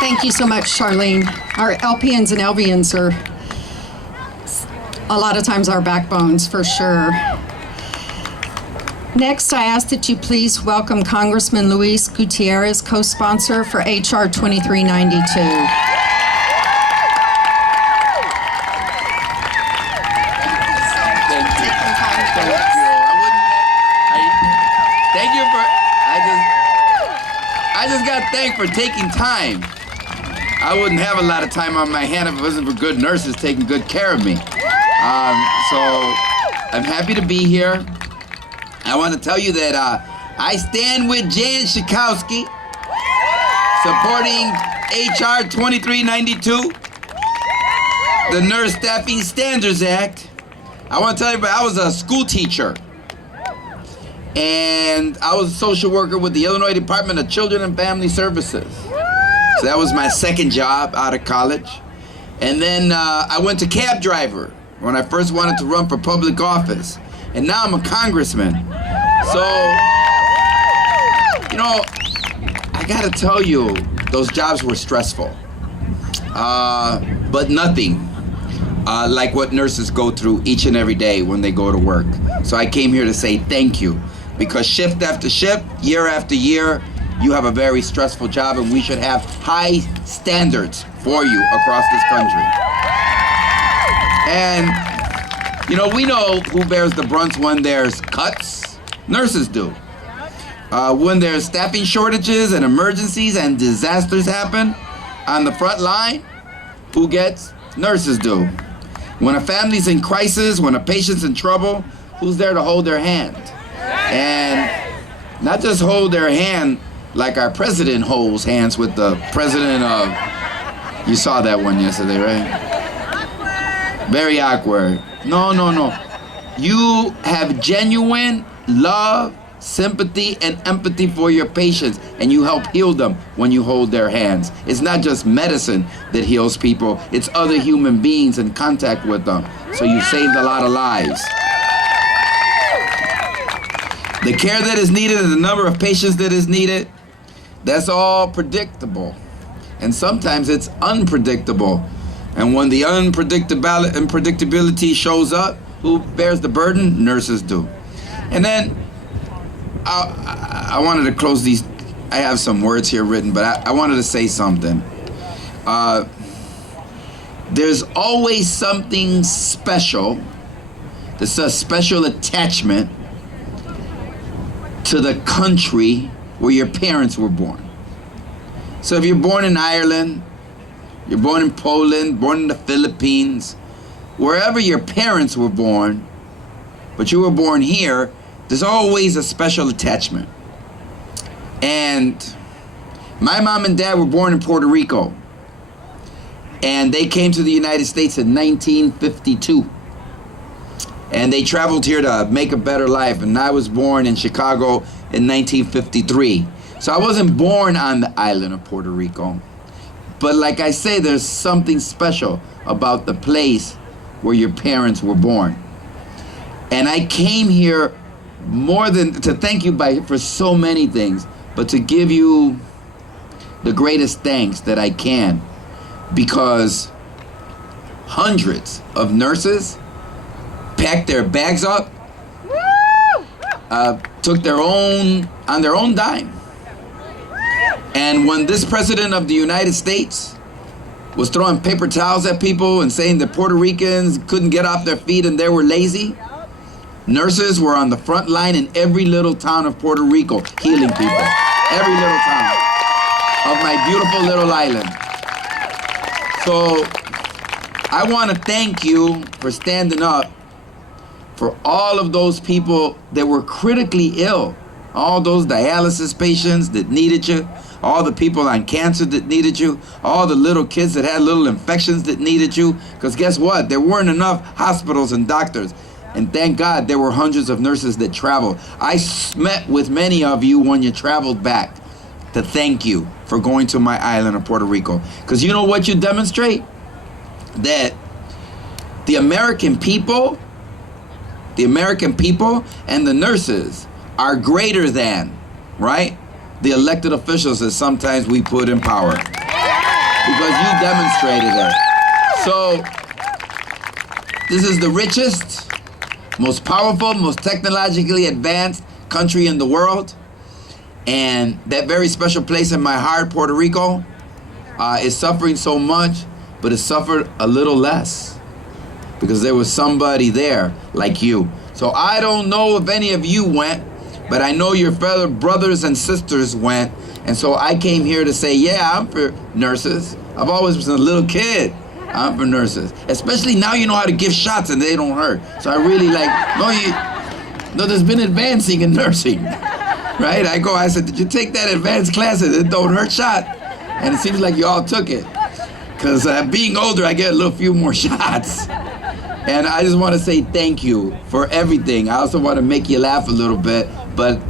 Thank you so much, Charlene. Our LPNs and LVNs are a lot of times our backbones, for sure. Next, I ask that you please welcome Congressman Luis Gutiérrez, co-sponsor for H.R. 2392. I just got thanked for taking time. I wouldn't have a lot of time on my hand if it wasn't for good nurses taking good care of me. So I'm happy to be here. I want to tell you that I stand with Jan Schakowsky, supporting H.R. 2392, the Nurse Staffing Standards Act. I want to tell you, I was a school teacher. And I was a social worker with the Illinois Department of Children and Family Services. So that was my second job out of college. And then I went to cab driver when I first wanted to run for public office. And now I'm a congressman. So, you know, I gotta tell you, those jobs were stressful. But nothing like what nurses go through each and every day when they go to work. So I came here to say thank you. Because shift after shift, year after year, you have a very stressful job, and we should have high standards for you across this country. And, you know, we know who bears the brunt when there's cuts. Nurses do. When there's staffing shortages and emergencies and disasters happen on the front line, who gets? Nurses do. When a family's in crisis, when a patient's in trouble, who's there to hold their hand? And not just hold their hand like our president holds hands with the president of, you saw that one yesterday, right? Very awkward. No. You have genuine love, sympathy, and empathy for your patients, and you help heal them when you hold their hands. It's not just medicine that heals people, it's other human beings in contact with them. So you saved a lot of lives. The care that is needed and the number of patients that is needed, that's all predictable. And sometimes it's unpredictable. And when the unpredictability shows up, who bears the burden? Nurses do. And then I wanted to close these. I have some words here written, but I wanted to say something. There's always something special. There's a special attachment to the country where your parents were born. So if you're born in Ireland, you're born in Poland, born in the Philippines, wherever your parents were born, but you were born here, there's always a special attachment. And my mom and dad were born in Puerto Rico, and they came to the United States in 1952. And they traveled here to make a better life. And I was born in Chicago in 1953. So I wasn't born on the island of Puerto Rico. But like I say, there's something special about the place where your parents were born. And I came here more than to thank you for so many things, but to give you the greatest thanks that I can, because hundreds of nurses packed their bags up, took on their own dime. And when this president of the United States was throwing paper towels at people and saying that Puerto Ricans couldn't get off their feet and they were lazy, nurses were on the front line in every little town of Puerto Rico, healing people. Every little town of my beautiful little island. So I want to thank you for standing up for all of those people that were critically ill, all those dialysis patients that needed you, all the people on cancer that needed you, all the little kids that had little infections that needed you, because guess what? There weren't enough hospitals and doctors. And thank God there were hundreds of nurses that traveled. I met with many of you when you traveled back to thank you for going to my island of Puerto Rico. Because you know what you demonstrate? That the American people and the nurses are greater than, right? The elected officials that sometimes we put in power. because you demonstrated it. So, this is the richest, most powerful, most technologically advanced country in the world. And that very special place in my heart, Puerto Rico, is suffering so much, but it suffered a little less because there was somebody there like you. So I don't know if any of you went, but I know your fellow brothers and sisters went. And so I came here to say, yeah, I'm for nurses. I've always been a little kid. I'm for nurses. Especially now you know how to give shots and they don't hurt. So I really no, there's been advancing in nursing, right? I said, did you take that advanced class? It don't hurt shot. And it seems like you all took it. Because being older, I get a few more shots. And I just want to say thank you for everything. I also want to make you laugh a little bit, but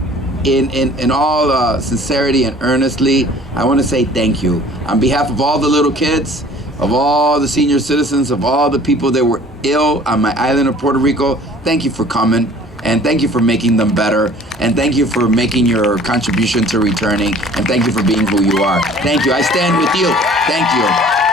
in all sincerity and earnestly, I want to say thank you. On behalf of all the little kids, of all the senior citizens, of all the people that were ill on my island of Puerto Rico, thank you for coming, and thank you for making them better, and thank you for making your contribution to returning, and thank you for being who you are. Thank you. I stand with you. Thank you.